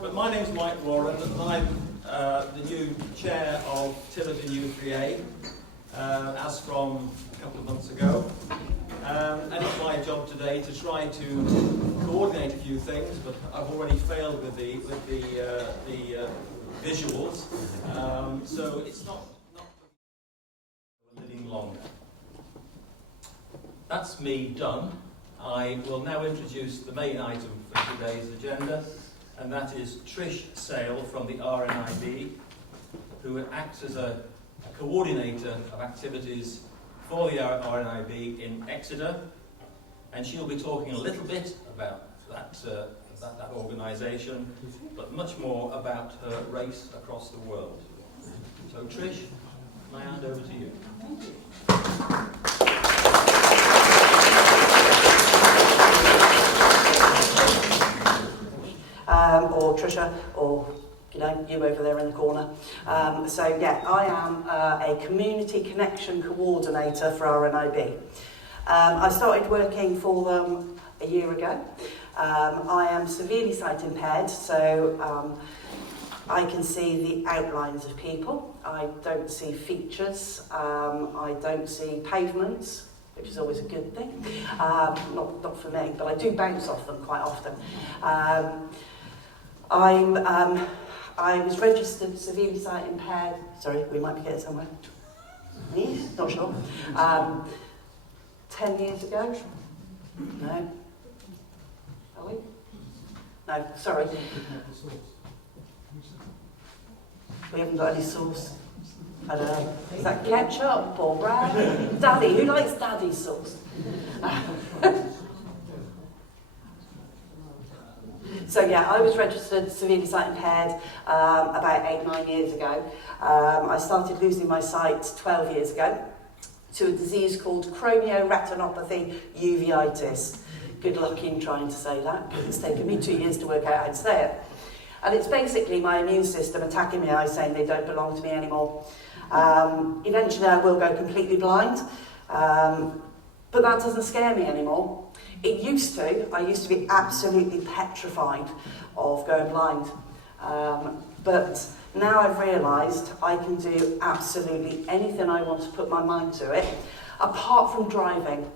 But my name's Mike Warren, and I'm the new chair of Tiverton U3A, as from a couple of months ago. And it's my job today to try to coordinate a few things, but I've already failed with the visuals, so it's not living longer. That's me done. I will now introduce the main item for today's agenda, and that is Trish Sale from the RNIB, who acts as a coordinator of activities for the RNIB in Exeter, and she'll be talking a little bit about that organisation, but much more about her race across the world. So Trish, may I hand over to you? Thank you. Or Trisha, or you over there in the corner. So yeah, I am a community connection coordinator for RNIB. I started working for them a year ago. I am severely sight impaired, so I can see the outlines of people. I don't see features. I don't see pavements, which is always a good thing. Not for me, but I do bounce off them quite often. I was registered severely sight impaired. Sorry, we might be getting somewhere. Not sure. 10 years ago. No. Are we? No, sorry. We haven't got any sauce. I don't know. Is that ketchup or bread? Daddy, who likes daddy sauce? So yeah, I was registered severely sight impaired about 8-9 years ago. I started losing my sight 12 years ago to a disease called chronioretinopathy uveitis. Good luck in trying to say that, because it's taken me 2 years to work out how to say it. And it's basically my immune system attacking my eyes, saying they don't belong to me anymore. Eventually I will go completely blind, but that doesn't scare me anymore. It used to. I used to be absolutely petrified of going blind. But now I've realised I can do absolutely anything I want to put my mind to it, apart from driving.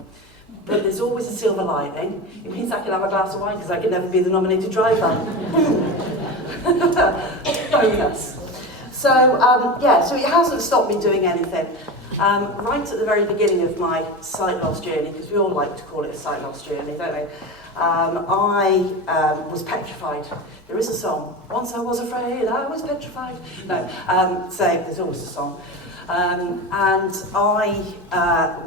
But there's always a silver lining. It means I can have a glass of wine because I can never be the nominated driver. Bonus. So, so it hasn't stopped me doing anything. Right at the very beginning of my sight loss journey, because we all like to call it a sight loss journey, don't we? I was petrified. There is a song. Once I was afraid, I was petrified. No, so there's always a song. And I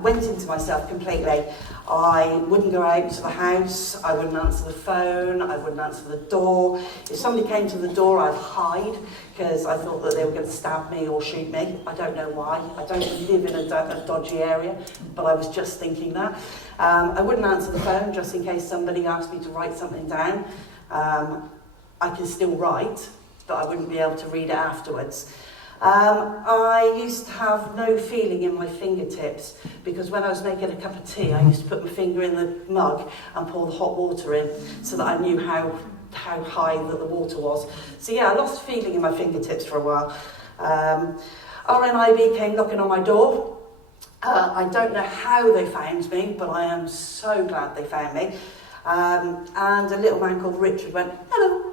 went into myself completely. I wouldn't go out to the house, I wouldn't answer the phone, I wouldn't answer the door. If somebody came to the door, I'd hide, because I thought that they were going to stab me or shoot me. I don't know why. I don't live in a dodgy area, but I was just thinking that. I wouldn't answer the phone just in case somebody asked me to write something down. I can still write, but I wouldn't be able to read it afterwards. I used to have no feeling in my fingertips, because when I was making a cup of tea, I used to put my finger in the mug and pour the hot water in so that I knew how high that the water was. So yeah, I lost feeling in my fingertips for a while. RNIB came knocking on my door. I don't know how they found me, but I am so glad they found me. And a little man called Richard went, "Hello,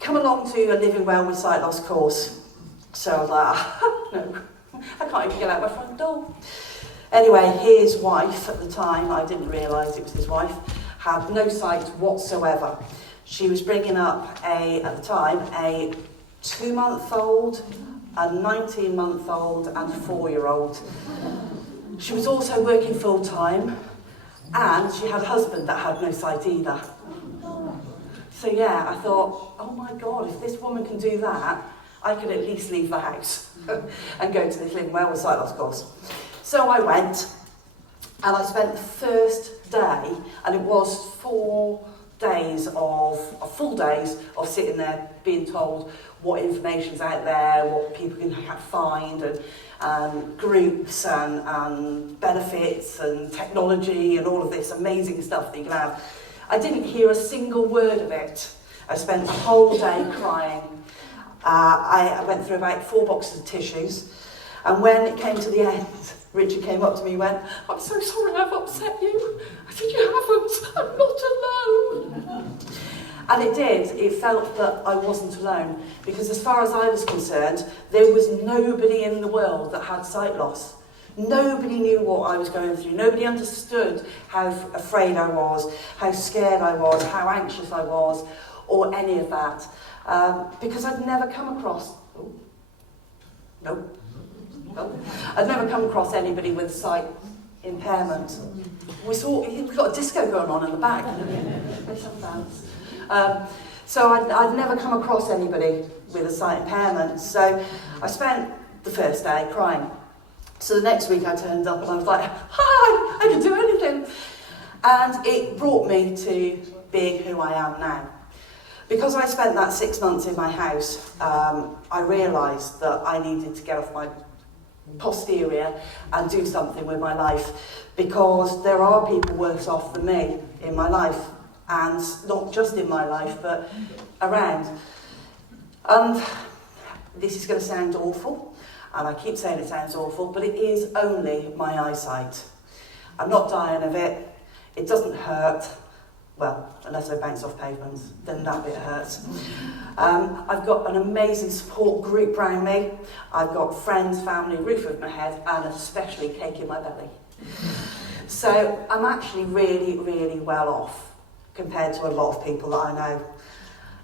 come along to a Living Well with Sight Loss course." So I was like, no, I can't even get out my front door. Anyway, his wife at the time, I didn't realise it was his wife, had no sight whatsoever. She was bringing up at the time, a 2-month-old, a 19-month-old and a 4-year-old. She was also working full-time, and she had a husband that had no sight either. So yeah, I thought, oh my God, if this woman can do that, I could at least leave the house and go to this Living Well with Sight Loss course. So I went, and I spent the first day, and it was 4 days full days of sitting there being told what information's out there, what people can find, and groups and benefits and technology and all of this amazing stuff that you can have. I didn't hear a single word of it. I spent the whole day crying. I went through about 4 boxes of tissues, and when it came to the end, Richard came up to me and went, "I'm so sorry I've upset you." I said, "You haven't, I'm not alone." And it did. It felt that I wasn't alone, because as far as I was concerned, there was nobody in the world that had sight loss. Nobody knew what I was going through. Nobody understood how afraid I was, how scared I was, how anxious I was, or any of that. Because I'd never come across... I'd never come across anybody with sight impairment. We've got a disco going on in the back. Play some dance. So I'd never come across anybody with a sight impairment. So I spent the first day crying. So the next week I turned up and I was like, "Hi, I can do anything." And it brought me to being who I am now. Because I spent that 6 months in my house, I realised that I needed to get off my posterior and do something with my life, because there are people worse off than me in my life, and not just in my life but around. And this is going to sound awful, and I keep saying it sounds awful, but it is only my eyesight. I'm not dying of it. It doesn't hurt. Well, unless I bounce off pavements, then that bit hurts. I've got an amazing support group around me. I've got friends, family, roof over my head, and especially cake in my belly. So I'm actually really, really well off compared to a lot of people that I know.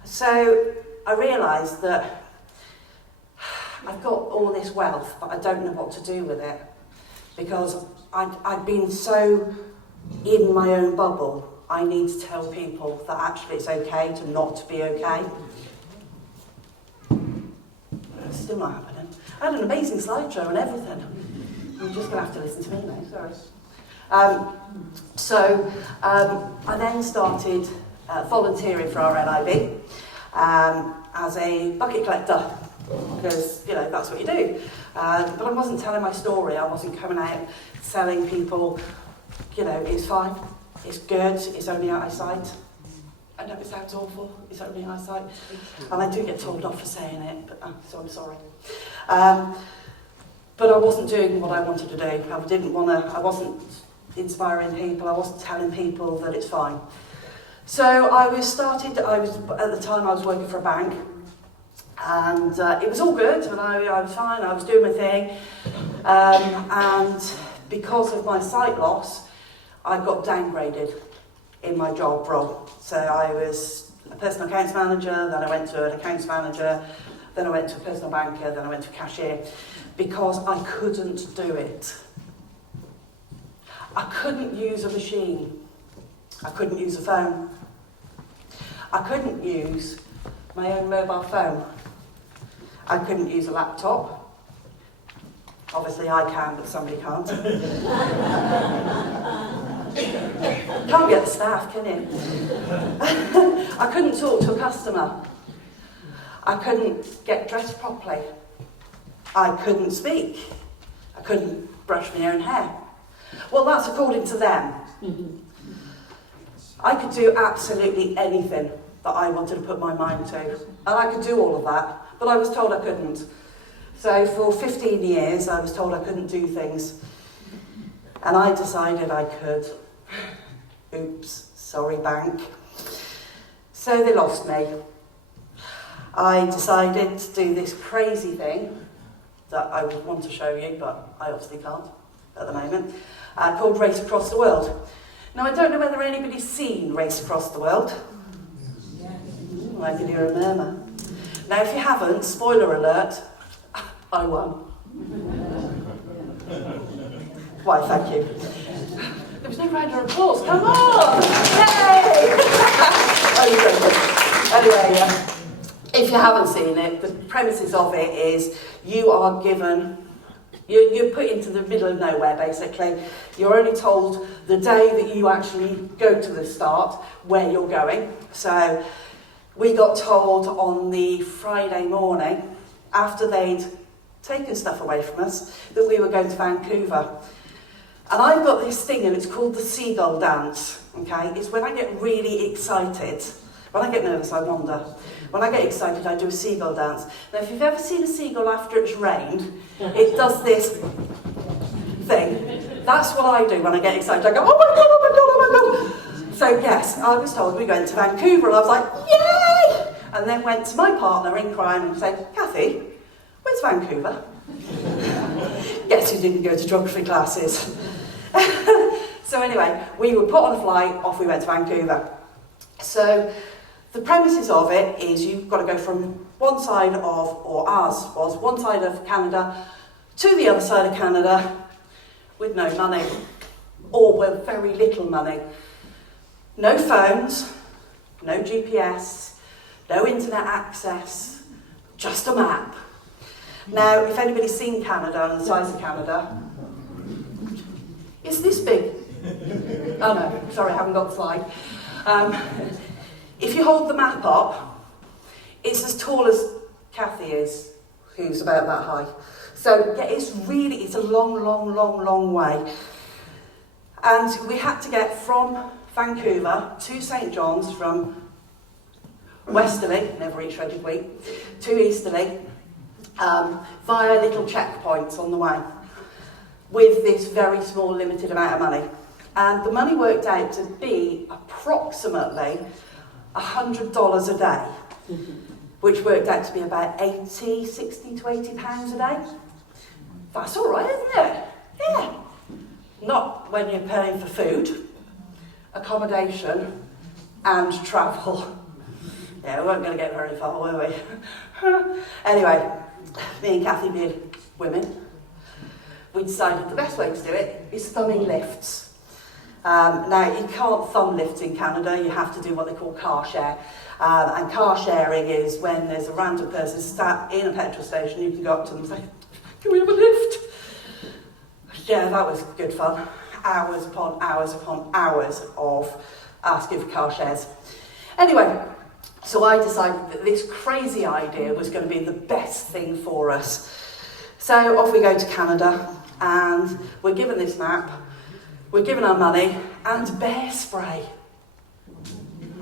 So I realised that I've got all this wealth, but I don't know what to do with it, because I've been so in my own bubble. I need to tell people that actually it's okay to not be okay. It's still not happening. I had an amazing slideshow and everything. You're just going to have to listen to me now, sorry. I then started volunteering for RNIB as a bucket collector, because, you know, that's what you do. But I wasn't telling my story. I wasn't coming out telling people, you know, it's fine. It's good, it's only eyesight. I know it sounds awful, it's only eyesight. And I do get told off for saying it, but so I'm sorry. But I wasn't doing what I wanted to do. I wasn't inspiring people, I wasn't telling people that it's fine. So at the time I was working for a bank, and it was all good, and I was fine, I was doing my thing. And because of my sight loss, I got downgraded in my job role. So I was a personal accounts manager, then I went to an accounts manager, then I went to a personal banker, then I went to a cashier, because I couldn't do it. I couldn't use a machine. I couldn't use a phone. I couldn't use my own mobile phone. I couldn't use a laptop. Obviously I can, but somebody can't. Can't get the staff, can you? I couldn't talk to a customer. I couldn't get dressed properly. I couldn't speak. I couldn't brush my own hair. Well, that's according to them. I could do absolutely anything that I wanted to put my mind to. And I could do all of that, but I was told I couldn't. So for 15 years, I was told I couldn't do things. And I decided I could. Oops, sorry, bank. So they lost me. I decided to do this crazy thing that I would want to show you, but I obviously can't at the moment, called Race Across the World. Now, I don't know whether anybody's seen Race Across the World. I can hear a murmur. Now, if you haven't, spoiler alert, I won. Why, thank you. There was no round of applause. Come on! Yay! Anyway, if you haven't seen it, the premises of it is you are given, you're put into the middle of nowhere, basically. You're only told the day that you actually go to the start where you're going. So we got told on the Friday morning, after they'd taken stuff away from us, that we were going to Vancouver. And I've got this thing, and it's called the seagull dance, okay? It's when I get really excited. When I get nervous, I wander. When I get excited, I do a seagull dance. Now, if you've ever seen a seagull after it's rained, it does this thing. That's what I do when I get excited. I go, oh my God, oh my God, oh my God. So yes, I was told we were going to Vancouver, and I was like, yay! And then went to my partner in crime and said, Kathy, where's Vancouver? Guess who didn't go to geography classes? So anyway, we were put on a flight, off we went to Vancouver. So the premises of it is you've got to go from one side of, or ours was, one side of Canada to the other side of Canada with no money, or with very little money. No phones, no GPS, no internet access, just a map. Now, if anybody's seen Canada and the size of Canada, it's this big. Oh no, sorry, I haven't got the slide. If you hold the map up, it's as tall as Kathy is, who's about that high. So yeah, it's a long, long, long, long way. And we had to get from Vancouver to St. John's from westerly, never reached Shredded Wheat, to easterly, via little checkpoints on the way, with this very small limited amount of money. And the money worked out to be approximately $100 a day, which worked out to be about 60 to 80 pounds a day. That's all right, isn't it? Yeah. Not when you're paying for food, accommodation, and travel. Yeah, we weren't going to get very far, were we? Anyway, me and Kathy being women, we decided the best way to do it is thumbing lifts. Now, you can't thumb lifts in Canada, you have to do what they call car share. And car sharing is when there's a random person sat in a petrol station, you can go up to them and say, can we have a lift? Yeah, that was good fun. Hours upon hours upon hours of asking for car shares. Anyway, so I decided that this crazy idea was going to be the best thing for us. So off we go to Canada, and we're given this map, we're given our money, and bear spray.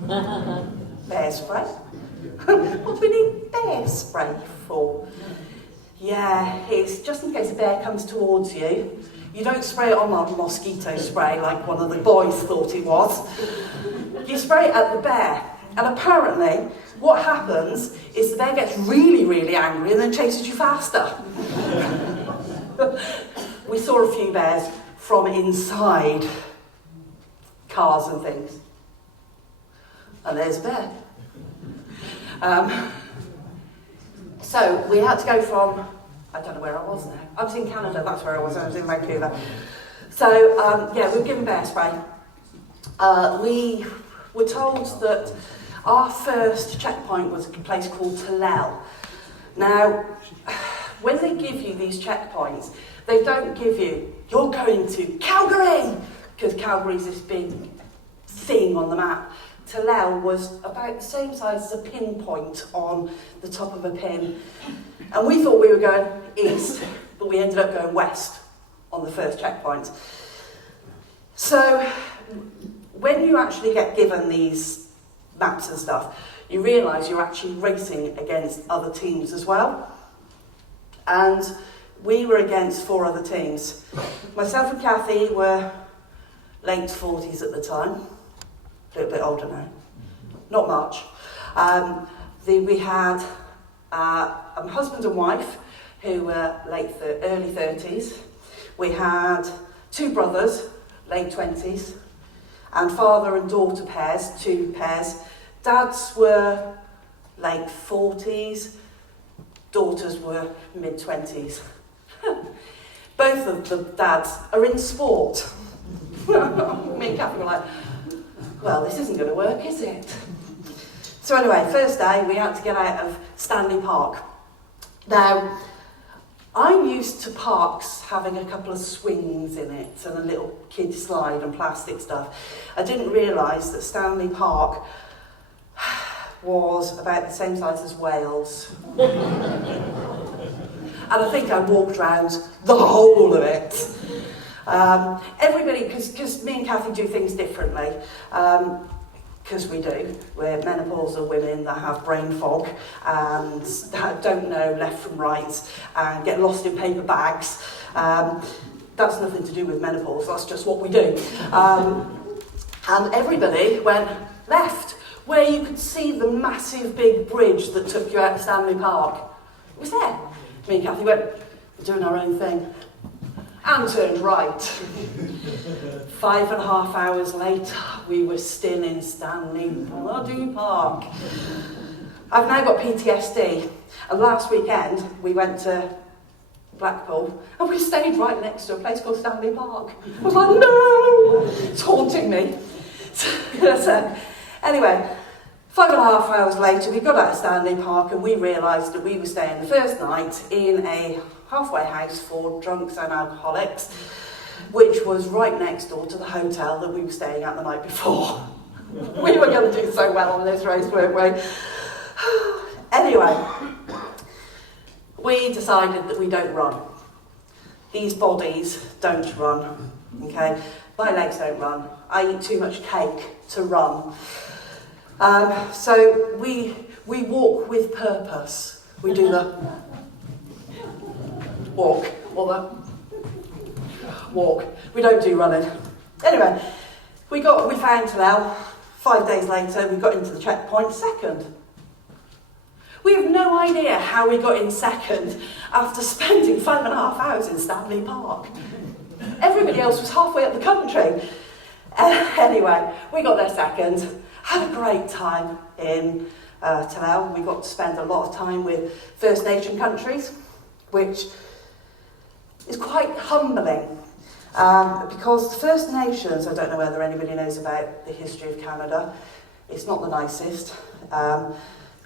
Bear spray? What do we need bear spray for? Yeah, it's just in case a bear comes towards you. You don't spray it on like mosquito spray like one of the boys thought it was. You spray it at the bear. And apparently, what happens is the bear gets really, really angry and then chases you faster. We saw a few bears from inside cars and things. And there's a bear. So we had to go from, I don't know where I was now. I was in Canada, that's where I was in Vancouver. So, yeah, we were given bear spray. We were told that our first checkpoint was a place called Tillel. Now, when they give you these checkpoints, they don't give you, you're going to Calgary, because Calgary's this big thing on the map. Tillel was about the same size as a pinpoint on the top of a pin. And we thought we were going east, but we ended up going west on the first checkpoint. So when you actually get given these maps and stuff, you realise you're actually racing against other teams as well. And we were against 4 other teams. Myself and Kathy were late 40s at the time. A little bit older now, not much. We had a husband and wife who were early 30s. We had 2 brothers, late 20s, and father and daughter pairs, 2 pairs. Dads were late 40s, daughters were mid-20s. Both of the dads are in sport. Me and Kathy were like, well, this isn't going to work, is it? So anyway, first day, we had to get out of Stanley Park. Now, I'm used to parks having a couple of swings in it and a little kid slide and plastic stuff. I didn't realise that Stanley Park was about the same size as Wales. And I think I walked around the whole of it. Everybody, because me and Kathy do things differently, because we do. We're menopausal women that have brain fog and that don't know left from right and get lost in paper bags. That's nothing to do with menopause, that's just what we do. And everybody went left, where you could see the massive big bridge that took you out to Stanley Park. It was there. Me and Kathy went, we're doing our own thing. And turned right. 5.5 hours later, we were still in Stanley bloody Park. I've now got PTSD, and last weekend we went to Blackpool, and we stayed right next to a place called Stanley Park. I was like, no! It's haunting me. So, anyway, 5.5 hours later, we got out of Stanley Park, and we realised that we were staying the first night in a halfway house for drunks and alcoholics, which was right next door to the hotel that we were staying at the night before. We were going to do so well on this race, weren't we? Anyway, we decided that we don't run. These bodies don't run, okay? My legs don't run. I eat too much cake to run. So we walk with purpose. We do the walk, or the walk. We don't do running. Anyway, we found Talal. 5 days later, we got into the checkpoint second. We have no idea how we got in second after spending 5.5 hours in Stanley Park. Everybody else was halfway up the country. Anyway, we got there second. Had a great time in Talal. We got to spend a lot of time with First Nation countries, which is quite humbling. Because the First Nations, I don't know whether anybody knows about the history of Canada, it's not the nicest.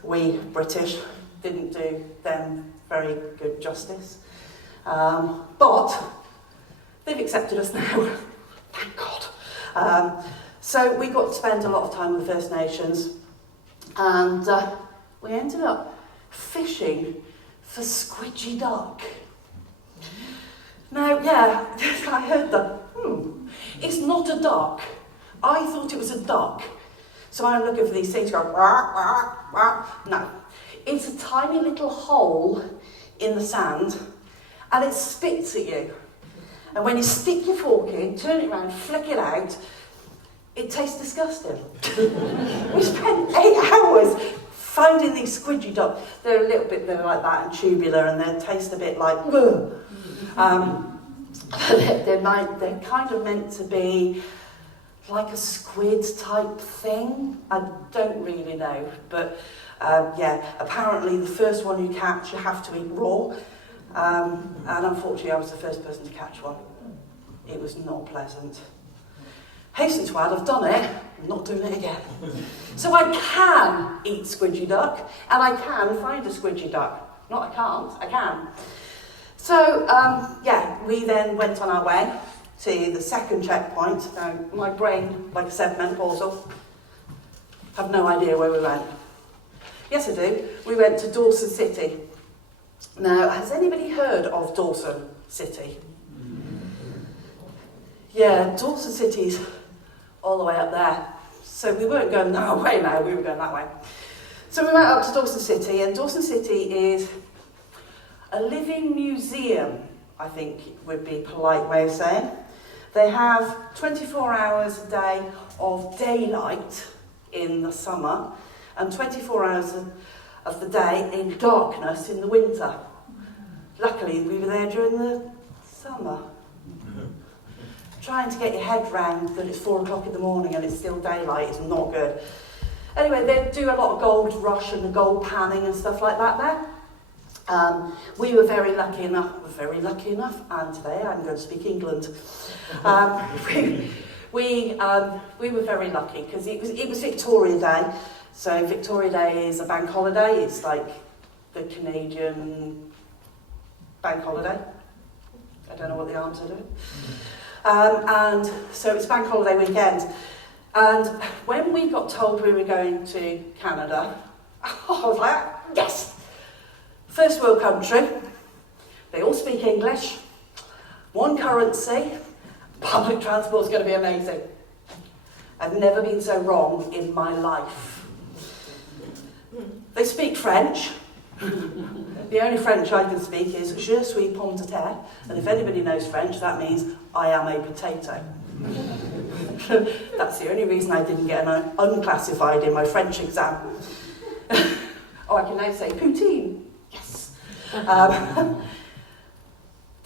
We, British, didn't do them very good justice. But they've accepted us now, thank God. So we got to spend a lot of time with the First Nations, and we ended up fishing for squidgy duck. Now, yeah, I heard that, it's not a duck. I thought it was a duck. So I'm looking for these things going, wah, wah, wah. No. It's a tiny little hole in the sand, and it spits at you. And when you stick your fork in, turn it around, flick it out, it tastes disgusting. We spent 8 hours finding these squidgy ducks. They're like that and tubular, and they taste a bit like, they're kind of meant to be like a squid type thing. I don't really know, but apparently the first one you catch you have to eat raw, and unfortunately I was the first person to catch one. It was not pleasant. Hasten to add, I've done it, I'm not doing it again. So I can eat squidgy duck, and I can find a squidgy duck. Not I can't, I can. So, we then went on our way to the second checkpoint. Now, my brain, like I said, menopausal, have no idea where we went. Yes, I do. We went to Dawson City. Now, has anybody heard of Dawson City? Yeah, Dawson City's all the way up there. So we weren't going that way now, we were going that way. So we went up to Dawson City, and Dawson City is a living museum, I think would be a polite way of saying. They have 24 hours a day of daylight in the summer, and 24 hours of the day in darkness in the winter. Luckily, we were there during the summer. Trying to get your head round that it's 4 o'clock in the morning and it's still daylight is not good. Anyway, they do a lot of gold rush and gold panning and stuff like that there. We were very lucky enough, and today I'm going to speak England. We were very lucky because it was Victoria Day. So Victoria Day is a bank holiday. It's like the Canadian bank holiday. I don't know what the arms are doing. And so it's bank holiday weekend. And when we got told we were going to Canada, I was like, yes! First world country. They all speak English, one currency, public transport's going to be amazing. I've never been so wrong in my life. They speak French. The only French I can speak is je suis pomme de terre, and if anybody knows French, that means I am a potato. That's the only reason I didn't get an unclassified in my French exam. Oh, I can now say poutine. Yes.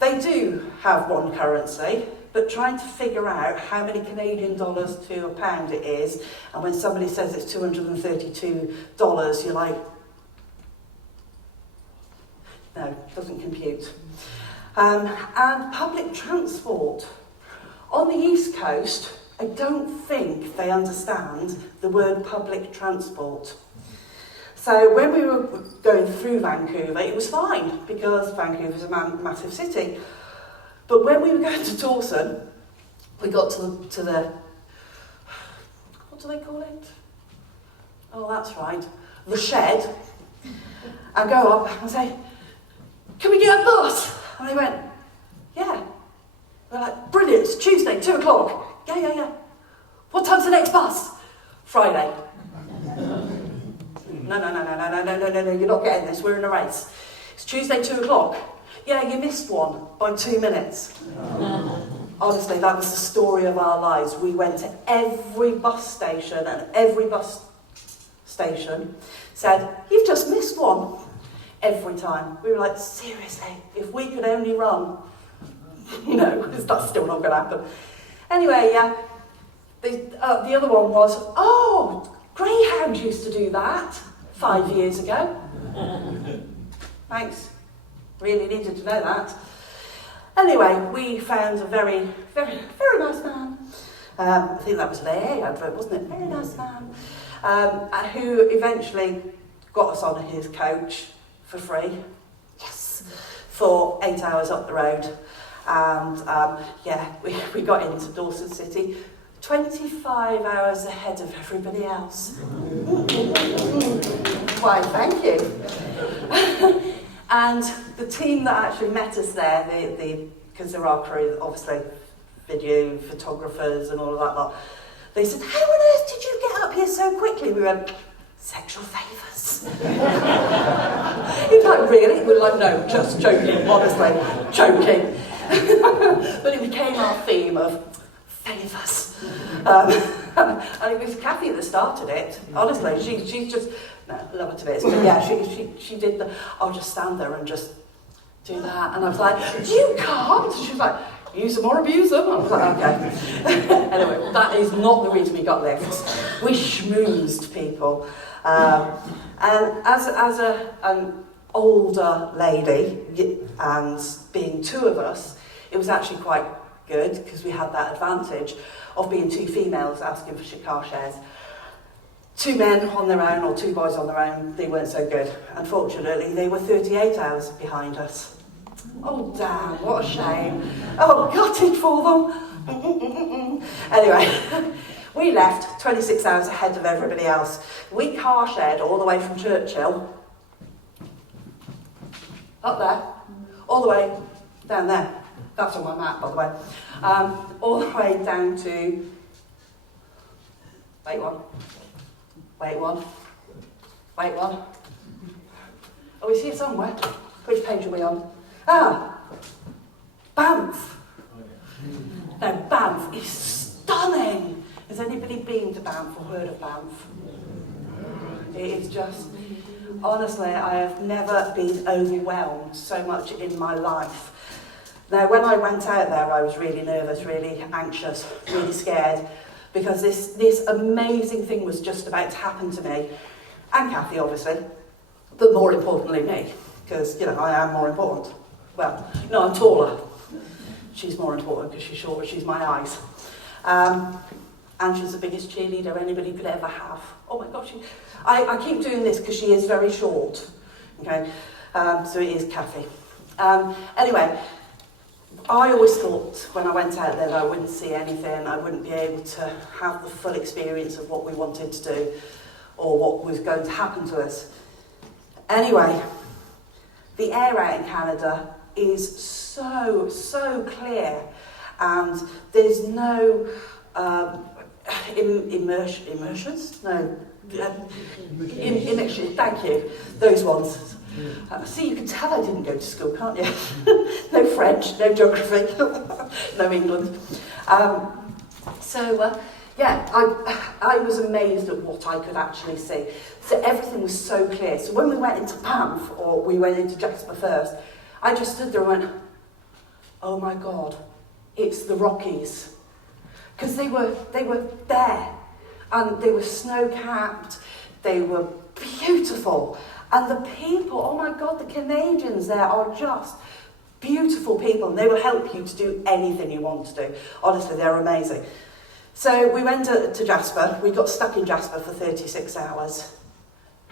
They do have one currency, but trying to figure out how many Canadian dollars to a pound it is, and when somebody says it's $232, you're like, no, doesn't compute. And public transport. On the East Coast, I don't think they understand the word public transport. So when we were going through Vancouver, it was fine, because Vancouver's a massive city. But when we were going to Dawson, we got to the what do they call it? Oh, that's right, the shed. I go up and say, can we get a bus? And they went, yeah. We're like, brilliant, it's Tuesday, 2 o'clock. Yeah. What time's the next bus? Friday. No, you're not getting this, we're in a race. It's Tuesday, 2 o'clock. Yeah, you missed one by 2 minutes. Honestly, that was the story of our lives. We went to every bus station, and every bus station said, you've just missed one. Every time. We were like, seriously, if we could only run. No, that's still not going to happen. Anyway, yeah, the other one was, oh, Greyhound used to do that 5 years ago. Thanks. Really needed to know that. Anyway, we found a very, very, very nice man. I think that was an AA advert, wasn't it? Very nice man. Who eventually got us on his coach for free. Yes. For 8 hours up the road. And we got into Dawson City 25 hours ahead of everybody else. Why, thank you. And the team that actually met us there, because there are crew, obviously, video photographers and all of that lot, they said, how on earth did you get up here so quickly? We went, sexual favours. He's like, really? We're like, no, just joking, honestly, joking. But it became our theme of favours. And it was Kathy that started it. Honestly, she's just, no, love her to bits. But yeah, she did the, I'll just stand there and just do that. And I was like, you can't. She was like, use them or abuse them. I was like, okay. Anyway, that is not the reason we got lifts. We schmoozed people. And as an older lady, and being two of us, it was actually quite good, because we had that advantage of being two females asking for car shares. Two men on their own, or two boys on their own, they weren't so good. Unfortunately, they were 38 hours behind us. Oh damn, what a shame. Oh, gutted for them. Anyway, we left 26 hours ahead of everybody else. We car shared all the way from Churchill, up there, all the way down there. That's on my map, by the way. All the way down to... Wait one. Oh, we see it somewhere. Which page are we on? Banff. Now, Banff is stunning. Has anybody been to Banff or heard of Banff? It is just... Honestly, I have never been overwhelmed so much in my life. Now, when I went out there, I was really nervous, really anxious, really scared, because this amazing thing was just about to happen to me, and Kathy, obviously, but more importantly me, because, I am more important. Well, no, I'm taller. She's more important because she's shorter, she's my eyes. And she's the biggest cheerleader anybody could ever have. Oh my gosh, I keep doing this because she is very short, okay? So it is Kathy. Anyway, I always thought when I went out there that I wouldn't see anything, I wouldn't be able to have the full experience of what we wanted to do or what was going to happen to us. Anyway, the air out in Canada is so clear, and there's no immersions? No. Immersion, thank you. Those ones. See, you can tell I didn't go to school, can't you? No French, no geography, no England. Yeah, I was amazed at what I could actually see. So everything was so clear. So when we went into Banff, or we went into Jasper first, I just stood there and went, oh my God, it's the Rockies. Because they were there, and they were snow-capped, they were beautiful. And the people, oh my God, the Canadians there are just beautiful people, and they will help you to do anything you want to do. Honestly, they're amazing. So we went to Jasper. We got stuck in Jasper for 36 hours,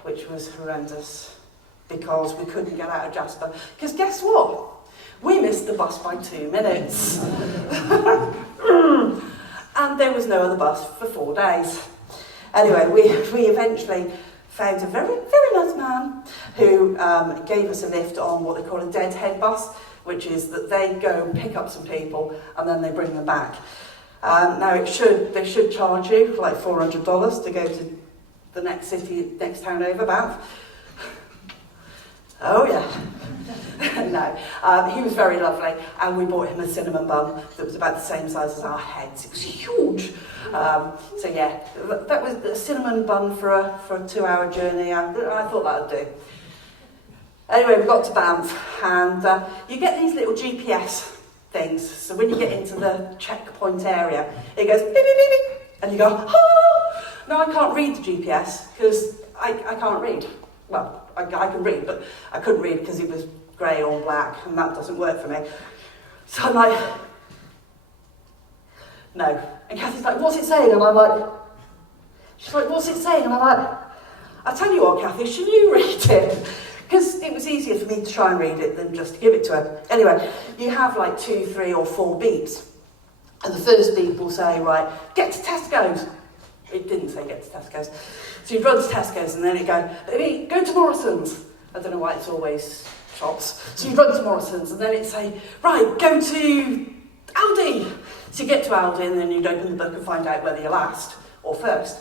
which was horrendous, because we couldn't get out of Jasper. Because guess what? We missed the bus by 2 minutes. And there was no other bus for 4 days. Anyway, we eventually found a very, very nice man who gave us a lift on what they call a deadhead bus, which is that they go pick up some people and then they bring them back. Now they should charge you like $400 to go to the next town over, Banff. Oh yeah. No, he was very lovely, and we bought him a cinnamon bun that was about the same size as our heads. It was huge. So yeah, that was a cinnamon bun for a 2-hour journey. I thought that would do. Anyway, we got to Banff, and you get these little GPS things. So when you get into the checkpoint area, it goes beep, beep, beep, beep, and you go, ah! Now I can't read the GPS because I can't read. Well, I can read, but I couldn't read because it was grey or black, and that doesn't work for me. So I'm like, no. And Kathy's like, what's it saying? And I'm like, she's like, what's it saying? And I'm like, I tell you what, Kathy, should you read it? Because it was easier for me to try and read it than just to give it to her. Anyway, you have like 2, 3 or 4 beeps. And the first beep will say, right, get to Tesco's. It didn't say get to Tesco's. So you'd run to Tesco's and then it'd go, baby, go to Morrison's. I don't know why it's always shops. So you'd run to Morrison's and then it'd say, right, go to Aldi. So you get to Aldi and then you'd open the book and find out whether you're last or first.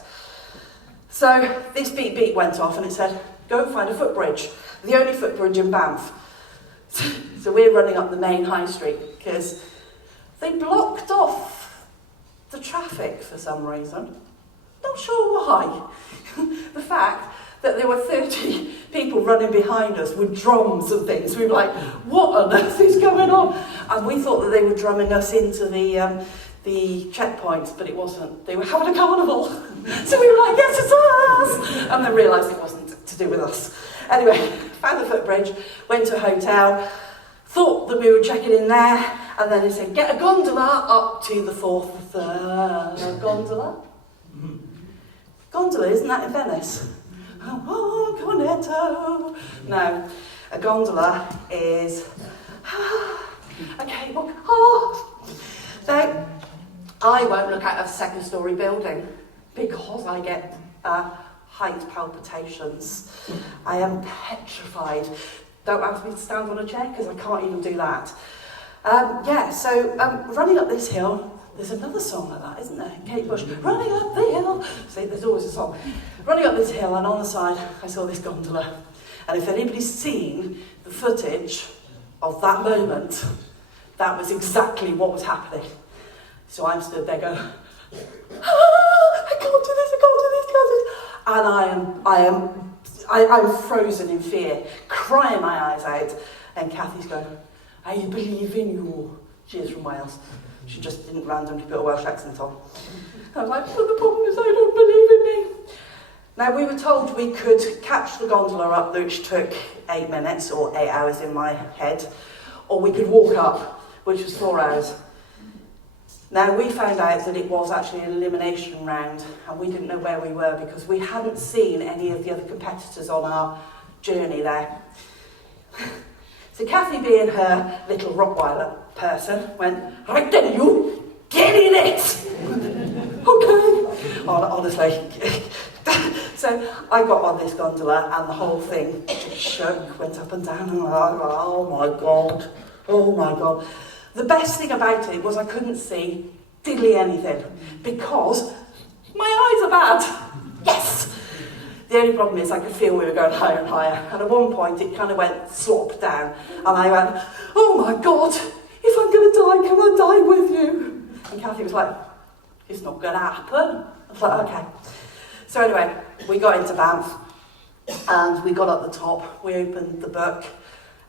So this beep beep went off and it said, go and find a footbridge. The only footbridge in Banff. So we're running up the main high street because they blocked off the traffic for some reason. Not sure why. The fact that there were 30 people running behind us with drums and things. We were like, what on earth is going on? And we thought that they were drumming us into the checkpoints, but it wasn't. They were having a carnival. So we were like, yes, it's us! And then realised it wasn't to do with us. Anyway, found the footbridge, went to a hotel, thought that we were checking in there, and then they said, get a gondola up to the 4th gondola. Gondola, isn't that in Venice? Oh, cornetto. No, a gondola is... okay, well, so I won't look at a 2nd-storey building because I get height palpitations. I am petrified. Don't ask me to stand on a chair because I can't even do that. Running up this hill, there's another song like that, isn't there? Kate Bush, running up the hill. See, there's always a song. Running up this hill, and on the side, I saw this gondola. And if anybody's seen the footage of that moment, that was exactly what was happening. So I'm stood there going, I can't do this, I can't do this, I can't do this. And I'm frozen in fear, crying my eyes out. And Kathy's going, I believe in you. She is from Wales. She just didn't randomly put a Welsh accent on. I was like, well, the problem is I don't believe in me. Now, we were told we could catch the gondola up, which took 8 minutes, or 8 hours in my head, or we could walk up, which was 4 hours. Now, we found out that it was actually an elimination round, and we didn't know where we were because we hadn't seen any of the other competitors on our journey there. So Kathy, being her little Rottweiler person, went, right then you, get in it! Okay. Honestly. So I got on this gondola and the whole thing just shook, went up and down, and I was like, oh my God, Oh my God. The best thing about it was I couldn't see diddly anything because my eyes are bad. Yes! The only problem is I could feel we were going higher and higher, and at one point it kind of went slop down, and I went, oh my God, if I'm going to die, can I die with you? And Kathy was like, it's not going to happen. I was like, okay. So anyway, we got into Banff, and we got up the top, we opened the book,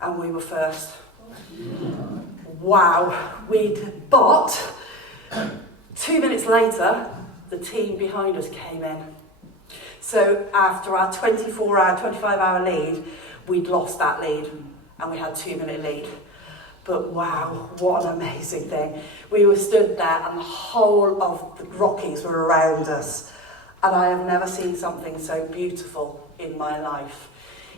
and we were first. Wow. But 2 minutes later, the team behind us came in. So after our 25-hour lead, we'd lost that lead, and we had a 2-minute lead. But wow, what an amazing thing. We were stood there, and the whole of the Rockies were around us. And I have never seen something so beautiful in my life.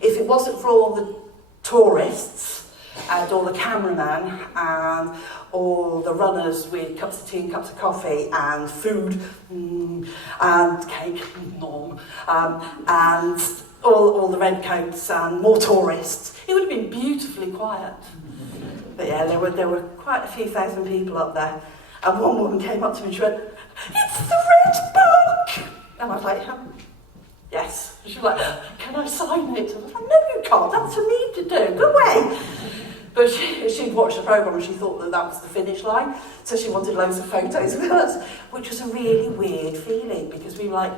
If it wasn't for all the tourists, and all the cameramen, and all the runners with cups of tea and cups of coffee, and food, and cake, norm, and all the red coats, and more tourists, it would have been beautifully quiet. But yeah, there were quite a few thousand people up there, and one woman came up to me and she went, "It's the Red Book!" And I was like, yes. And she was like, "Can I sign it?" I was like, "No, you can't, that's for me to do, go away." But she'd watched the programme and she thought that was the finish line, so she wanted loads of photos with us, which was a really weird feeling, because we were like,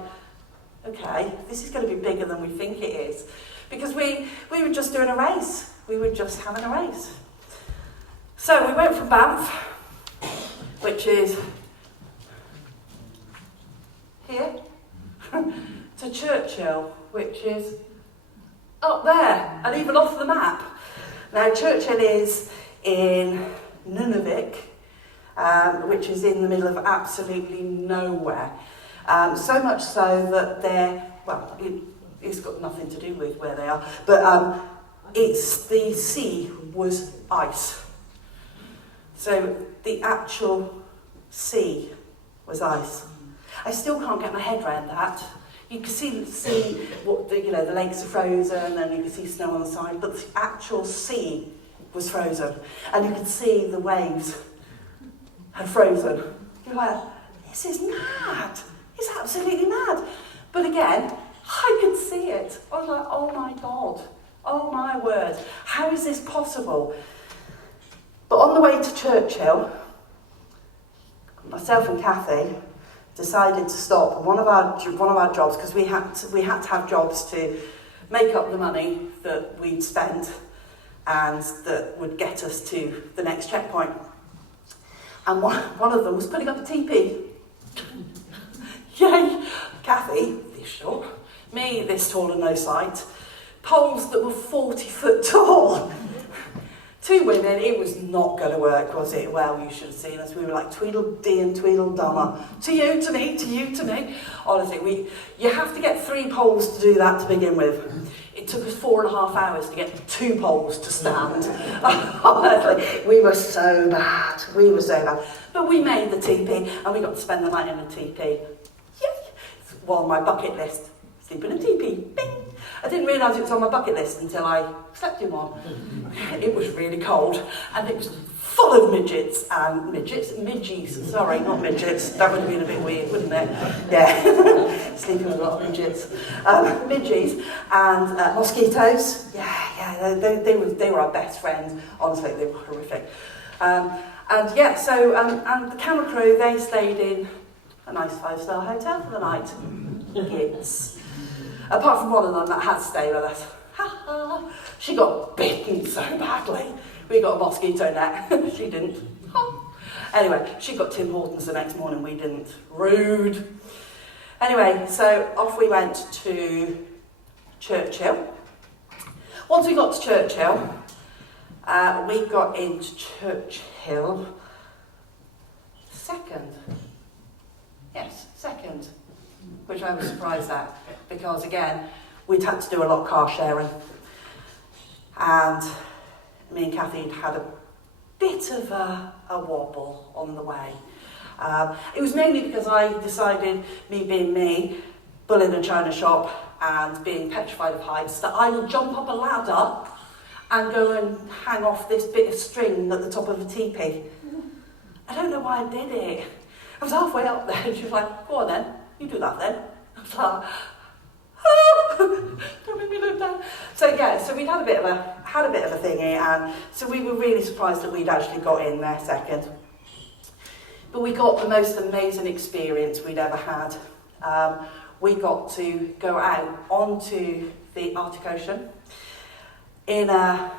okay, this is going to be bigger than we think it is. Because we were just doing a race. We were just having a race. So we went from Banff, which is here, to Churchill, which is up there, and even off the map. Now, Churchill is in Nunavik, which is in the middle of absolutely nowhere. So much so that it's got nothing to do with where they are, but the sea was ice. So the actual sea was ice. I still can't get my head around that. You can see what the lakes are frozen, and you can see snow on the side, but the actual sea was frozen, and you could see the waves had frozen. You're like, this is mad. It's absolutely mad. But again, I could see it. I was like, oh my God, oh my word, how is this possible? But on the way to Churchill, myself and Kathy decided to stop. One of our jobs, because we had to have jobs to make up the money that we'd spent and that would get us to the next checkpoint. And one of them was putting up a teepee. Yay! Kathy, this short, me, this tall and no sight, poles that were 40 foot tall. 2 women, it was not going to work, was it? Well, you should have seen us. We were like Tweedledee and Tweedledummer. To you, to me, to you, to me. Honestly, you have to get 3 poles to do that to begin with. It took us 4.5 hours to get 2 poles to stand. Honestly, we were so bad. We were so bad. But we made the teepee, and we got to spend the night in a teepee. Yay! Well, my bucket list, sleep in a teepee. Bing! I didn't realise it was on my bucket list until I slept in one. It was really cold, and it was full of midgets, sorry, not midgets. That would have been a bit weird, wouldn't it? Yeah, sleeping with a lot of midgets. Midgies and mosquitoes. Yeah, they were our best friends. Honestly, they were horrific. And the camera crew, they stayed in a nice 5-star hotel for the night. Kids. Apart from one of them that had to stay with us. She got bitten so badly. We got a mosquito net. She didn't. Anyway, she got Tim Hortons the next morning. We didn't. Rude. Anyway, so off we went to Churchill. Once we got to Churchill, we got into Churchill second. Yes, second. Which I was surprised at, because again, we'd had to do a lot of car sharing. And me and Kathy had a bit of a wobble on the way. It was mainly because I decided, me being me, bull in a china shop and being petrified of heights, that I would jump up a ladder and go and hang off this bit of string at the top of a teepee. I don't know why I did it. I was halfway up there and she was like, go on then, you do that then. I was like, don't make me look down. So yeah, so we'd had a bit of a thingy, and so we were really surprised that we'd actually got in there second. But we got the most amazing experience we'd ever had. We got to go out onto the Arctic Ocean in a,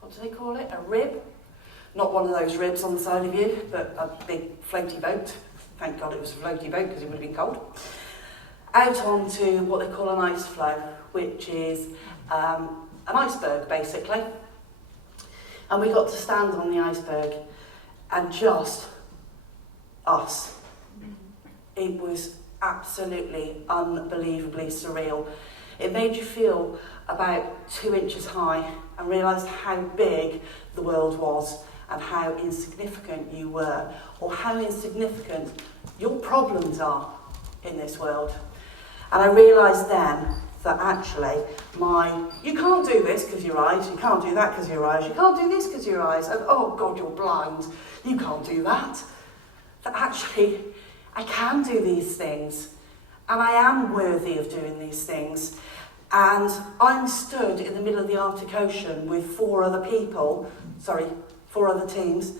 what do they call it, a rib? Not one of those ribs on the side of you, but a big floaty boat. Thank God it was a floaty boat because it would have been cold. Out onto what they call an ice floe, which is an iceberg basically. And we got to stand on the iceberg and just us. It was absolutely unbelievably surreal. It made you feel about 2 inches high and realised how big the world was and how insignificant you were, or how insignificant your problems are in this world. And I realised then that actually you can't do this because your eyes, you can't do that because your eyes, you can't do this because your eyes, and oh God, you're blind, you can't do that. That actually, I can do these things, and I am worthy of doing these things. And I'm stood in the middle of the Arctic Ocean with 4 other teams.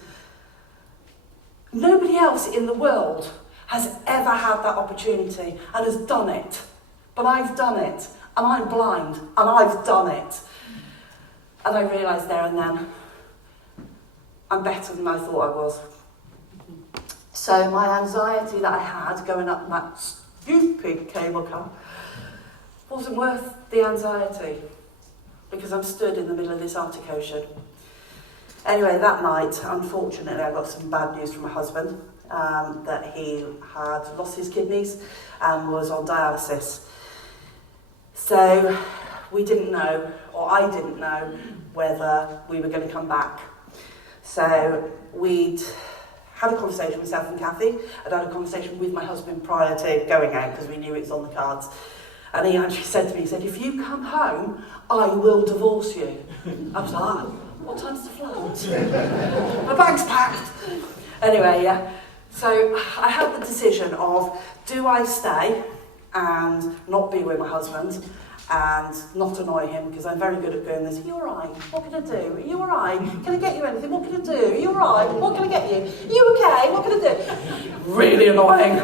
Nobody else in the world has ever had that opportunity and has done it. But I've done it, and I'm blind, and I've done it. And I realised there and then, I'm better than I thought I was. So my anxiety that I had going up that stupid cable car wasn't worth the anxiety, because I'm stood in the middle of this Arctic Ocean. Anyway, that night, unfortunately, I got some bad news from my husband, that he had lost his kidneys and was on dialysis. So we didn't know, or I didn't know, whether we were going to come back. So we'd had a conversation with Seth and Kathy. I'd had a conversation with my husband prior to going out because we knew it was on the cards. And he actually said to me, he said, if you come home, I will divorce you. I was like, what time's the flight? My bag's packed. Anyway, yeah. So I had the decision of, do I stay and not be with my husband and not annoy him, because I'm very good at going this, are you alright? What can I do? Are you alright? Can I get you anything? What can I do? Are you alright? What can I get you? Are you okay? What can I do? Really annoying.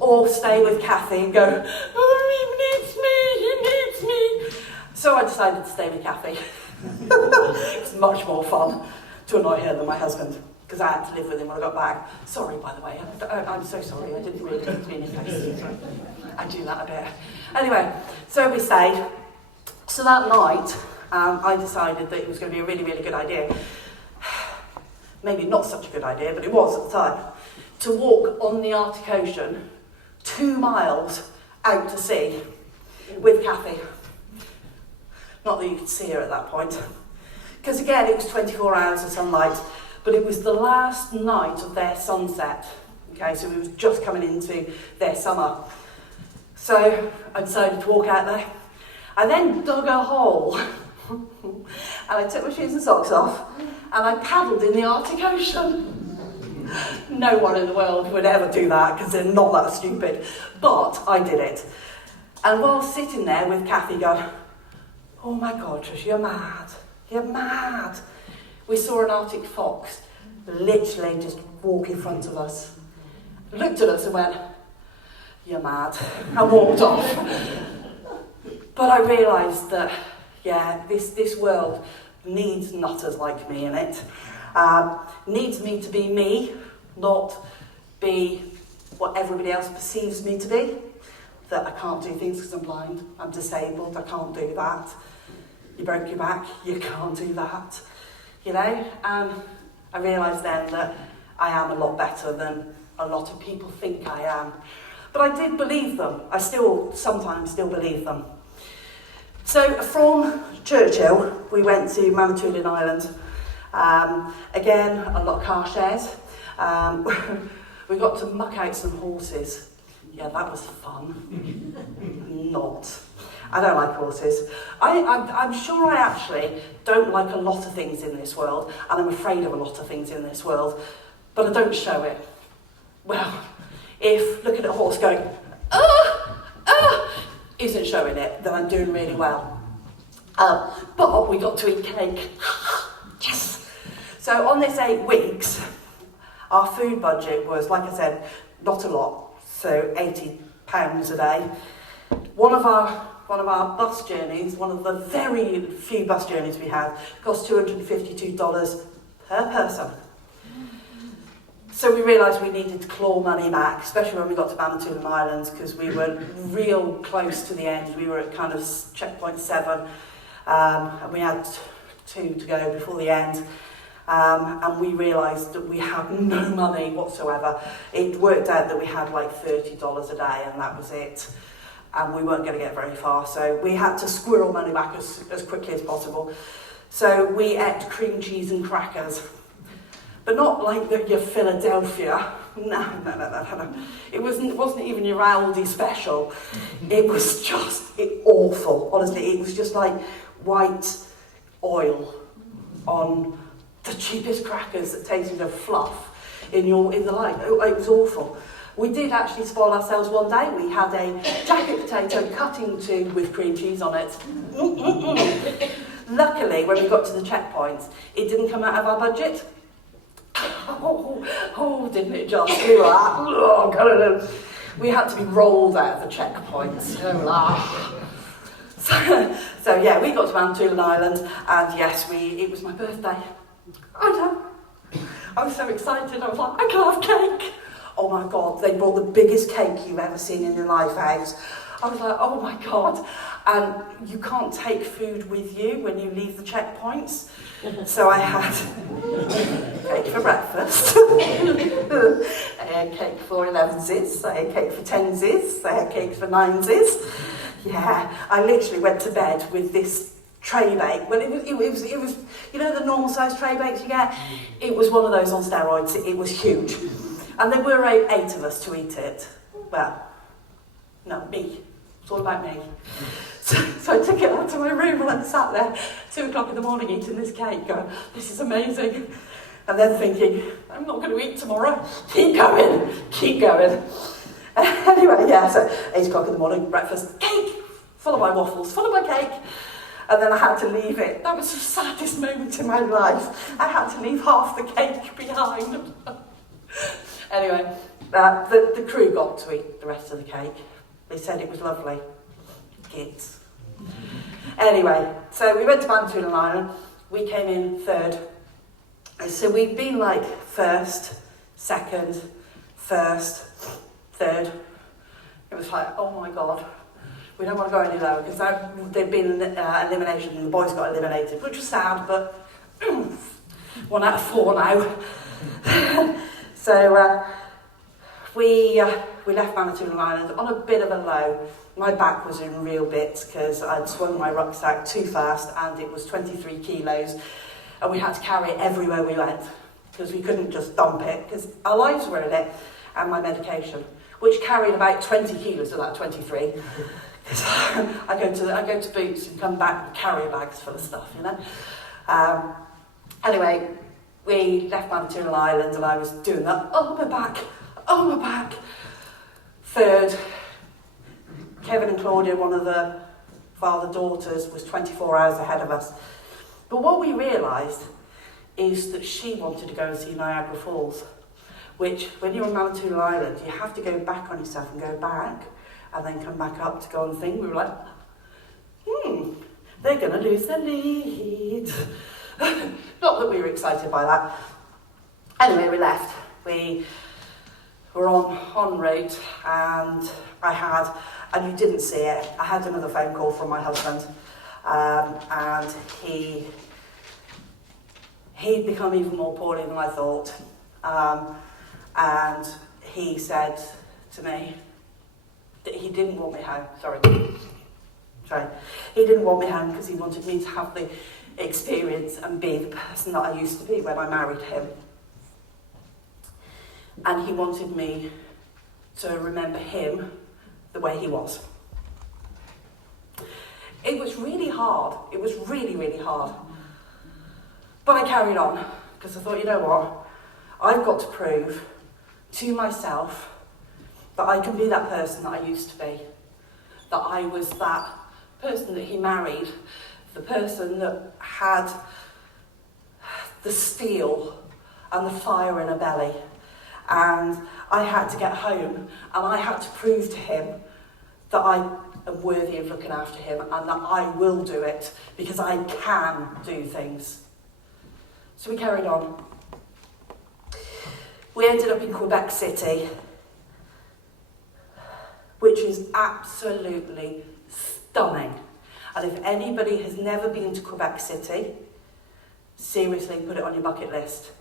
Or stay with Kathy and go, oh, he needs me. So I decided to stay with Kathy. It's much more fun to annoy her than my husband, because I had to live with him when I got back. Sorry, by the way. I'm so sorry. I didn't really mean to be in your face. I do that a bit. Anyway, so we stayed. So that night, I decided that it was going to be a really, really good idea. Maybe not such a good idea, but it was at the time, to walk on the Arctic Ocean 2 miles out to sea with Kathy. Not that you could see her at that point. Because again, it was 24 hours of sunlight, but it was the last night of their sunset. Okay, so we were just coming into their summer. So I decided to walk out there. I then dug a hole, and I took my shoes and socks off, and I paddled in the Arctic Ocean. No one in the world would ever do that, because they're not that stupid. But I did it. And while sitting there with Kathy going, oh my God, Trish, you're mad. You're mad. We saw an Arctic fox literally just walk in front of us. Looked at us and went, you're mad, and walked off. But I realised that, yeah, this world needs nutters like me in it. Needs me to be me, not be what everybody else perceives me to be. That I can't do things because I'm blind, I'm disabled, I can't do that. You broke your back, you can't do that. You know? And I realised then that I am a lot better than a lot of people think I am. But I did believe them. I sometimes still believe them. So from Churchill, we went to Manitoulin Island. Again, a lot of car shares. We got to muck out some horses. Yeah, that was fun. Not. I don't like horses. I'm sure I actually don't like a lot of things in this world, and I'm afraid of a lot of things in this world, but I don't show it. Well, if looking at a horse going, isn't showing it, then I'm doing really well. But we got to eat cake. Yes! So on this 8 weeks, our food budget was, like I said, not a lot, so £80 a day. One of our bus journeys, one of the very few bus journeys we had, cost $252 per person. So we realised we needed to claw money back, especially when we got to Manitoulin Islands, because we were real close to the end. We were at kind of checkpoint 7, and we had 2 to go before the end. And we realised that we had no money whatsoever. It worked out that we had like $30 a day, and that was it. And we weren't going to get very far, so we had to squirrel money back as quickly as possible. So we ate cream cheese and crackers. But not like your Philadelphia. No. It wasn't even your Aldi special. It was just awful. Honestly, it was just like white oil on the cheapest crackers that tasted of fluff in the light. It was awful. We did actually spoil ourselves one day. We had a jacket potato cut in 2 with cream cheese on it. Luckily, when we got to the checkpoints, it didn't come out of our budget. Didn't it just? We had to be rolled out of the checkpoints. So yeah, we got to Manitoulin Island, and yes, it was my birthday. I know. I was so excited. I was like, I can have cake. Oh my God, they brought the biggest cake you've ever seen in your life out. I was like, oh my God. And you can't take food with you when you leave the checkpoints. So I had cake for breakfast. I had cake for 11s. I had cake for 10s. I had cake for 9s. Yeah, I literally went to bed with this tray bake. Well, it was you know the normal size tray bakes you get? It was one of those on steroids. It was huge. And there were 8 of us to eat it. Well, no, me. It's all about me. So I took it out to my room and I sat there 2 o'clock in the morning eating this cake, going, this is amazing. And then thinking, I'm not going to eat tomorrow. Keep going. Anyway, yeah, so 8 o'clock in the morning, breakfast, cake, followed by waffles, followed by cake. And then I had to leave it. That was the saddest moment in my life. I had to leave half the cake behind. Anyway, the crew got to eat the rest of the cake. They said it was lovely. Kids. Anyway, so we went to Manitoulin Island. We came in 3rd. So we'd been like 1st, 2nd, 1st, 3rd. It was like, oh my God, we don't want to go any lower because there'd been elimination and the boys got eliminated, which was sad, but 1 out of 4 now. So we left Manitoulin Island on a bit of a low. My back was in real bits because I'd swung my rucksack too fast and it was 23 kilos and we had to carry it everywhere we went because we couldn't just dump it because our lives were in it and my medication, which carried about 20 kilos of that 23. I go to Boots and come back with carrier bags full of stuff, you know. Anyway, we left Manitoulin Island and I was doing that. Oh, my back. 3rd, Kevin and Claudia, one of the father-daughters, was 24 hours ahead of us. But what we realised is that she wanted to go and see Niagara Falls, which, when you're on Manitoulin Island, you have to go back on yourself and go back, and then come back up to go on the thing. We were like, they're going to lose their lead. Not that we were excited by that. Anyway, we left. We were en route, and and you didn't see it, I had another phone call from my husband, and he'd become even more poorly than I thought. And he said to me that he didn't want me home. Sorry. He didn't want me home because he wanted me to have the experience and be the person that I used to be when I married him. And he wanted me to remember him the way he was. It was really hard. It was really, really hard. But I carried on, because I thought, you know what? I've got to prove to myself that I can be that person that I used to be. That I was that person that he married, the person that had the steel and the fire in her belly. And I had to get home, and I had to prove to him that I am worthy of looking after him, and that I will do it, because I can do things. So we carried on. We ended up in Quebec City, which is absolutely stunning. And if anybody has never been to Quebec City, seriously put it on your bucket list.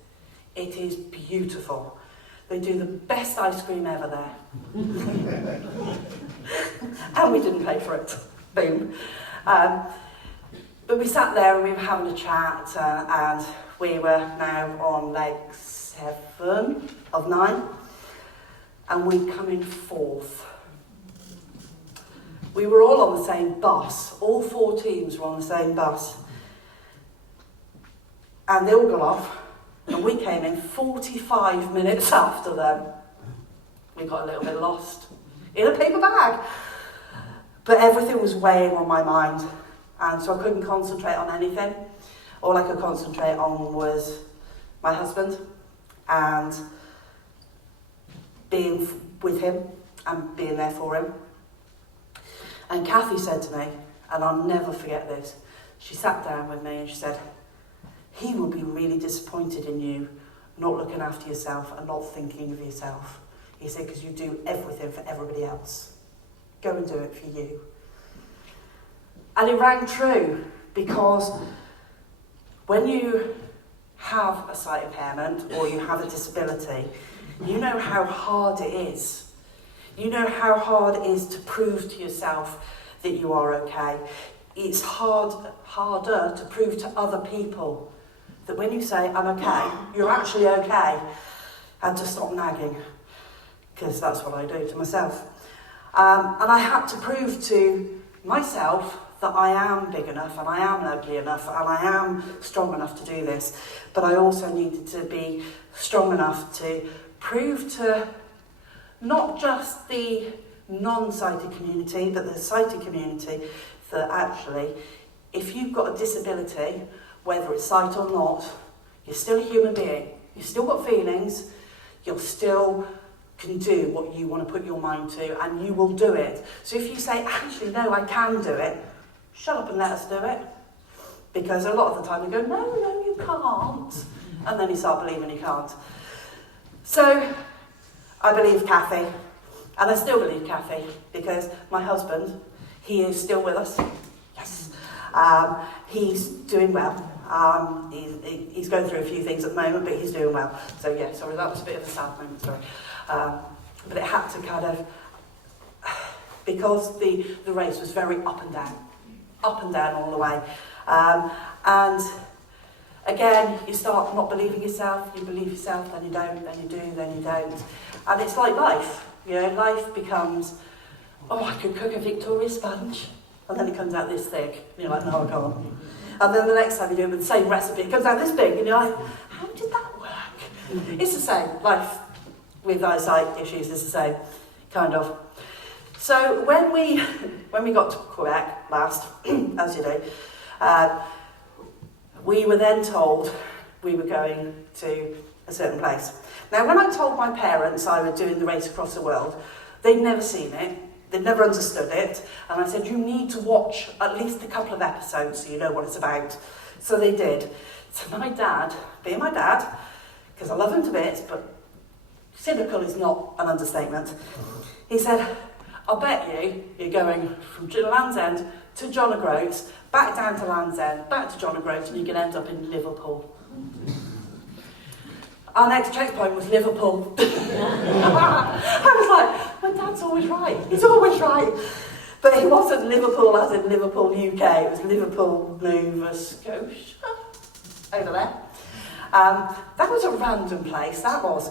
It is beautiful. They do the best ice cream ever there. And we didn't pay for it. Boom. But we sat there and we were having a chat, and we were now on leg 7 of 9, and we'd come in 4th. We were all on the same bus. All 4 teams were on the same bus. And they all got off, and we came in 45 minutes after them. We got a little bit lost in a paper bag. But everything was weighing on my mind, and so I couldn't concentrate on anything. All I could concentrate on was my husband and being with him and being there for him. And Kathy said to me, and I'll never forget this, she sat down with me and she said, he will be really disappointed in you not looking after yourself and not thinking of yourself. He said, because you do everything for everybody else. Go and do it for you. And it rang true, because when you have a sight impairment or you have a disability, you know how hard it is. You know how hard it is to prove to yourself that you are okay. It's harder to prove to other people that when you say, I'm okay, you're actually okay, and to stop nagging, because that's what I do to myself. And I had to prove to myself that I am big enough, and I am ugly enough, and I am strong enough to do this. But I also needed to be strong enough to prove to not just the non-sighted community, but the sighted community, that actually, if you've got a disability, whether it's sight or not, you're still a human being. You've still got feelings. You still can do what you want to put your mind to, and you will do it. So if you say, actually, no, I can do it, shut up and let us do it. Because a lot of the time we go, no, you can't. And then you start believing you can't. So I believe Kathy, and I still believe Kathy, because my husband, he is still with us. Yes. He's doing well. He's going through a few things at the moment, but he's doing well. So yeah, sorry, that was a bit of a sad moment, sorry. But it had to kind of, because the race was very up and down all the way. And again, you start not believing yourself, you believe yourself, then you don't, then you do, then you don't. And it's like life, you know, life becomes, oh, I could cook a Victoria sponge, and then it comes out this thick, and you're like, no, I can't. And then the next time you do it with the same recipe, it comes out this big, and you're like, how did that work? It's the same, life with eyesight issues is the same, kind of. So when we got to Quebec last, as you do, we were then told we were going to a certain place. Now, when I told my parents I was doing the race across the world, they'd never seen it, they'd never understood it, and I said, you need to watch at least a couple of episodes so you know what it's about. So they did. So my dad, being my dad, because I love him to bits, but cynical is not an understatement, he said, I'll bet you're going from Land's End to John O'Groats, back down to Land's End, back to John O'Groats, and you can end up in Liverpool. Our next checkpoint was Liverpool. I was like, my dad's always right. He's always right. But it wasn't Liverpool as in Liverpool, UK. It was Liverpool, Nova Scotia, over there. That was a random place, that was.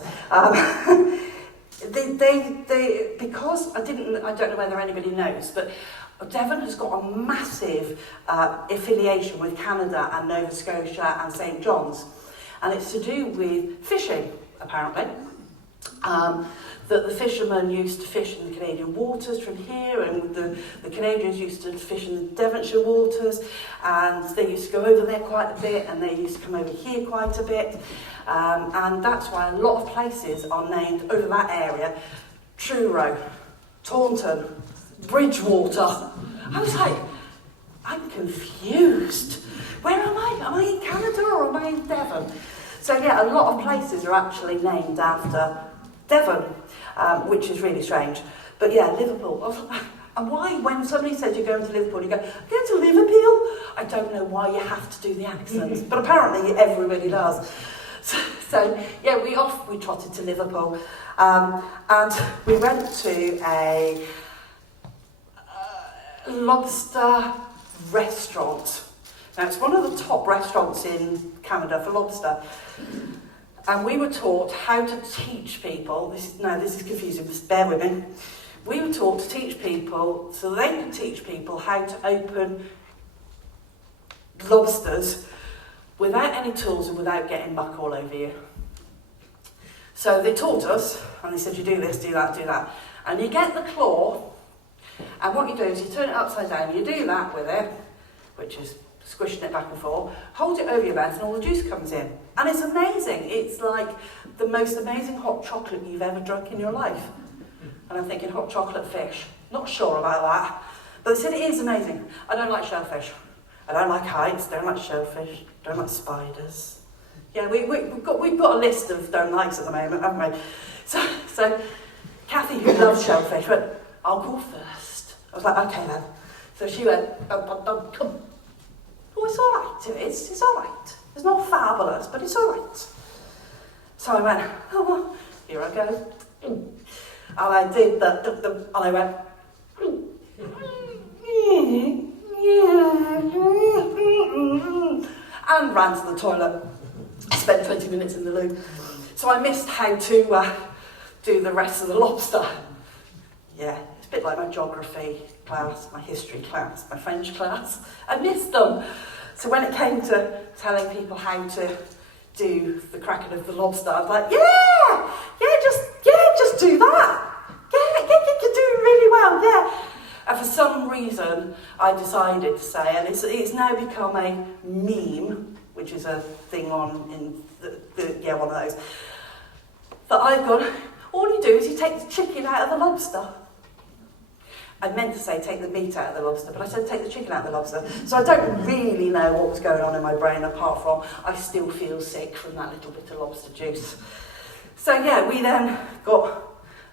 because I don't know whether anybody knows, but Devon has got a massive affiliation with Canada and Nova Scotia and St John's, and it's to do with fishing, apparently. That the fishermen used to fish in the Canadian waters from here, and the Canadians used to fish in the Devonshire waters, and they used to go over there quite a bit, and they used to come over here quite a bit, and that's why a lot of places are named over that area: Truro, Taunton, Bridgewater. I was like, I'm confused. Where am I? Am I in Canada or am I in Devon? So yeah, a lot of places are actually named after Devon, which is really strange. But yeah, Liverpool. And why, when somebody says you're going to Liverpool, you go, going to Liverpool? I don't know why you have to do the accents, but apparently everybody does. So yeah, we trotted to Liverpool, and we went to a lobster restaurant. Now, it's one of the top restaurants in Canada for lobster. And we were taught how to teach people, this is confusing, just bear with me. We were taught to teach people, so they could teach people how to open lobsters without any tools and without getting muck all over you. So they taught us, and they said, you do this, do that, do that. And you get the claw, and what you do is you turn it upside down, you do that with it, which is squishing it back and forth, hold it over your mouth and all the juice comes in. And it's amazing. It's like the most amazing hot chocolate you've ever drunk in your life. And I'm thinking hot chocolate fish. Not sure about that. But they said it is amazing. I don't like shellfish. I don't like heights, don't like shellfish, don't like spiders. Yeah, we've got a list of don't likes at the moment, haven't we? So Kathy, who loves shellfish, went, I'll go first. I was like, okay then. So she went, come. Oh, it's all right, it is. It's all right. It's not fabulous, but it's all right. So I went, oh, well, here I go. And I did that, and I went, and ran to the toilet. I spent 20 minutes in the loo. So I missed how to do the rest of the lobster. Yeah, it's a bit like my geography class, my history class, my French class. I missed them. So when it came to telling people how to do the cracking of the lobster, I was like, just do that. You're doing really well, yeah. And for some reason, I decided to say, and it's now become a meme, which is a thing on in one of those, that I've gone, all you do is you take the chicken out of the lobster. I meant to say take the meat out of the lobster, but I said take the chicken out of the lobster. So I don't really know what was going on in my brain, apart from I still feel sick from that little bit of lobster juice. So yeah, we then got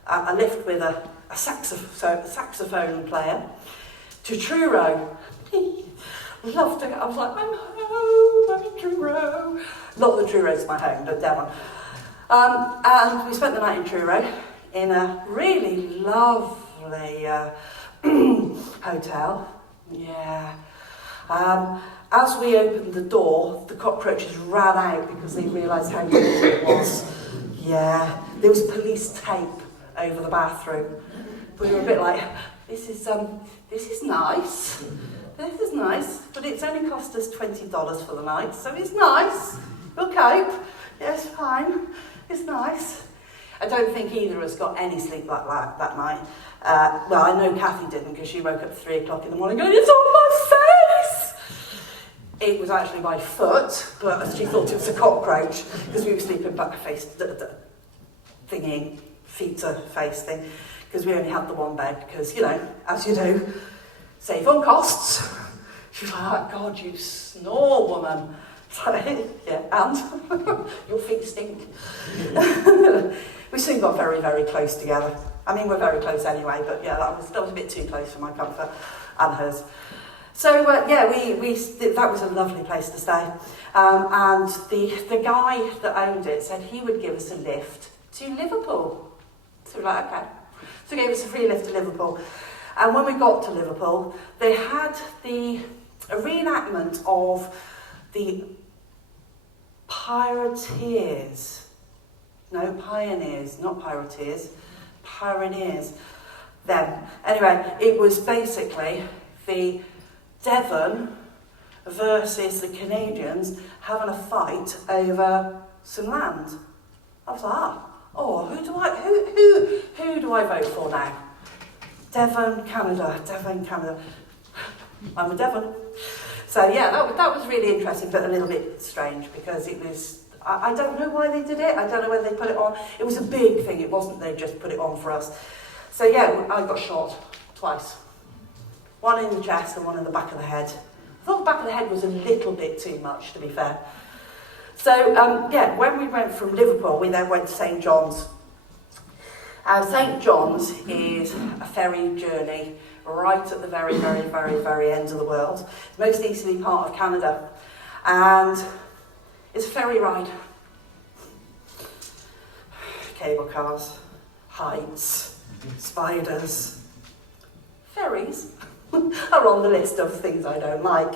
a lift with a saxophone player to Truro. Loved it. I was like, I'm home, I'm in Truro. Not that Truro's my home, but Devon. And we spent the night in Truro in a really lovely hotel. Yeah. As we opened the door, the cockroaches ran out because they realised how good it was. Yeah. There was police tape over the bathroom. We were a bit like, this is nice. This is nice, but it's only cost us $20 for the night, so it's nice. We'll cope. Yes, fine. It's nice. I don't think either of us got any sleep like that night. Well, I know Kathy didn't because she woke up at 3 o'clock in the morning going, it's on my face! It was actually my foot, but she thought it was a cockroach because we were sleeping back face thingy, feet to face thing, because we only had the one bed because, as you do, save on costs. She was like, oh God, you snore, woman. Yeah, and your feet stink. We soon got very, very close together. I mean, we're very close anyway, but yeah, that was a bit too close for my comfort and hers. So that was a lovely place to stay. And the guy that owned it said he would give us a lift to Liverpool. So we're like, okay. So he gave us a free lift to Liverpool. And when we got to Liverpool, they had a reenactment of the pioneers, not pirateers, pioneers then. Anyway, it was basically the Devon versus the Canadians having a fight over some land. I was like, who do I vote for now? Devon, Canada, Devon, Canada. I'm a Devon. So yeah, that was really interesting, but a little bit strange because it was, I don't know why they did it. I don't know whether they put it on. It was a big thing. It wasn't they just put it on for us. So yeah, I got shot twice. One in the chest and one in the back of the head. I thought the back of the head was a little bit too much, to be fair. So yeah, when we went from Liverpool, we then went to St John's. St John's is a ferry journey right at the very, very, very, very end of the world. It's most easterly part of Canada. And it's a ferry ride. Cable cars, heights, spiders. Ferries are on the list of things I don't like.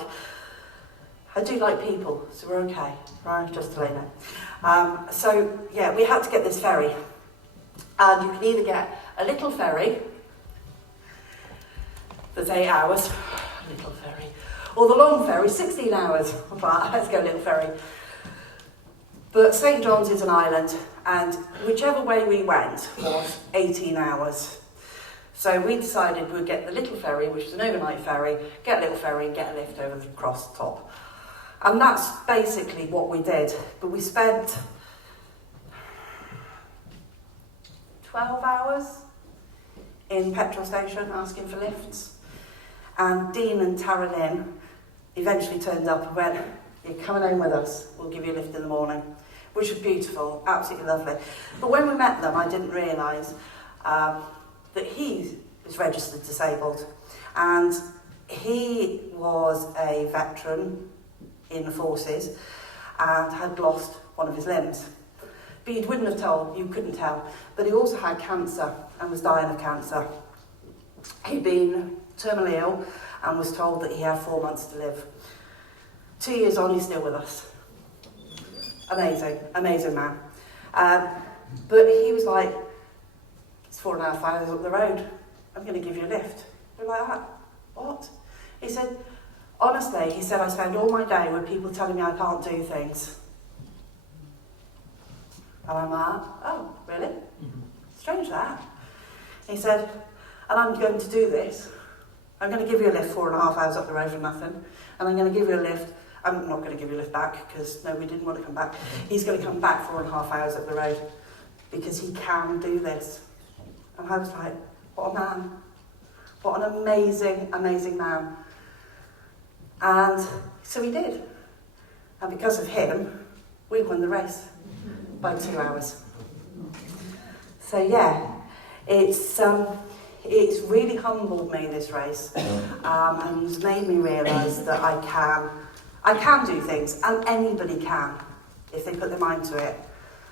I do like people, so we're okay, right? Just to let you know. So, yeah, we had to get this ferry. And you can either get a little ferry that's 8 hours, little ferry, or the long ferry, 16 hours. I thought, let's go little ferry. But St John's is an island, and whichever way we went was 18 hours. So we decided we'd get the little ferry, which is an overnight ferry, get a little ferry and get a lift over across the top. And that's basically what we did. But we spent 12 hours in petrol station asking for lifts. And Dean and Tara Lynn eventually turned up and went, "You're coming home with us, we'll give you a lift in the morning," which was beautiful, absolutely lovely. But when we met them, I didn't realise that he was registered disabled. And he was a veteran in the forces and had lost one of his limbs. But you wouldn't have told, you couldn't tell. But he also had cancer and was dying of cancer. He'd been terminally ill and was told that he had 4 months to live. 2 years on, he's still with us. Amazing, amazing man. But he was like, "It's 4.5 hours up the road. I'm going to give you a lift." We're like, "What?" He said, "Honestly," he said, "I spend all my day with people telling me I can't do things." And I'm like, "Oh, really? Strange that." He said, "And I'm going to do this. I'm going to give you a lift 4.5 hours up the road for nothing. And I'm going to give you a lift. I'm not going to give you a lift back because nobody didn't want to come back. He's going to come back 4.5 hours up the road because he can do this." And I was like, what a man. What an amazing, amazing man. And so he did. And because of him, we won the race by 2 hours. So yeah, it's really humbled me, this race, and made me realise that I can do things, and anybody can, if they put their mind to it.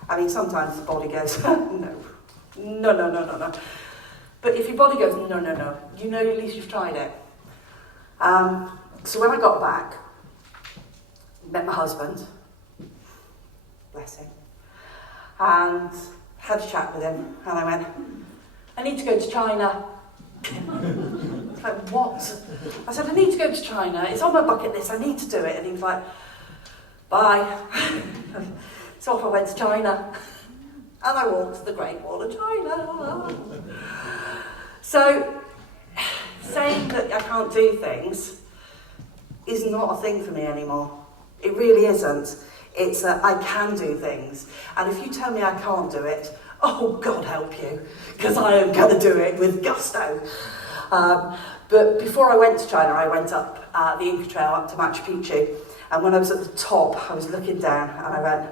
I mean, sometimes the body goes, no. But if your body goes, no, you know at least you've tried it. So when I got back, met my husband, bless him, and had a chat with him, and I went, "I need to go to China." It's like, "What?" I said, "I need to go to China. It's on my bucket list. I need to do it." And he was like, "Bye." So off I went to China. And I walked the Great Wall of China. So, saying that I can't do things is not a thing for me anymore. It really isn't. It's I can do things. And if you tell me I can't do it, oh, God help you, because I am going to do it with gusto. But before I went to China, I went up the Inca Trail up to Machu Picchu. And when I was at the top, I was looking down and I went,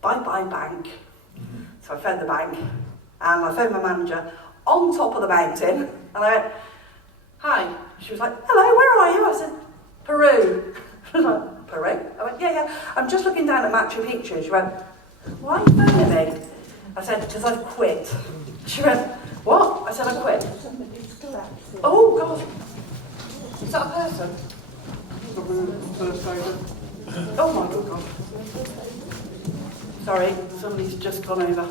"Bye-bye bank." So I phoned the bank and I phoned my manager on top of the mountain and I went, "Hi." She was like, "Hello, where are you?" I said, "Peru." She was like, "Peru?" I went, "Yeah. I'm just looking down at Machu Picchu." She went, "Why are you phoning me?" I said, "Because I've quit." She went, "What?" I said, "I quit." Oh, God. Is that a person? Oh, my God. Sorry, somebody's just gone over.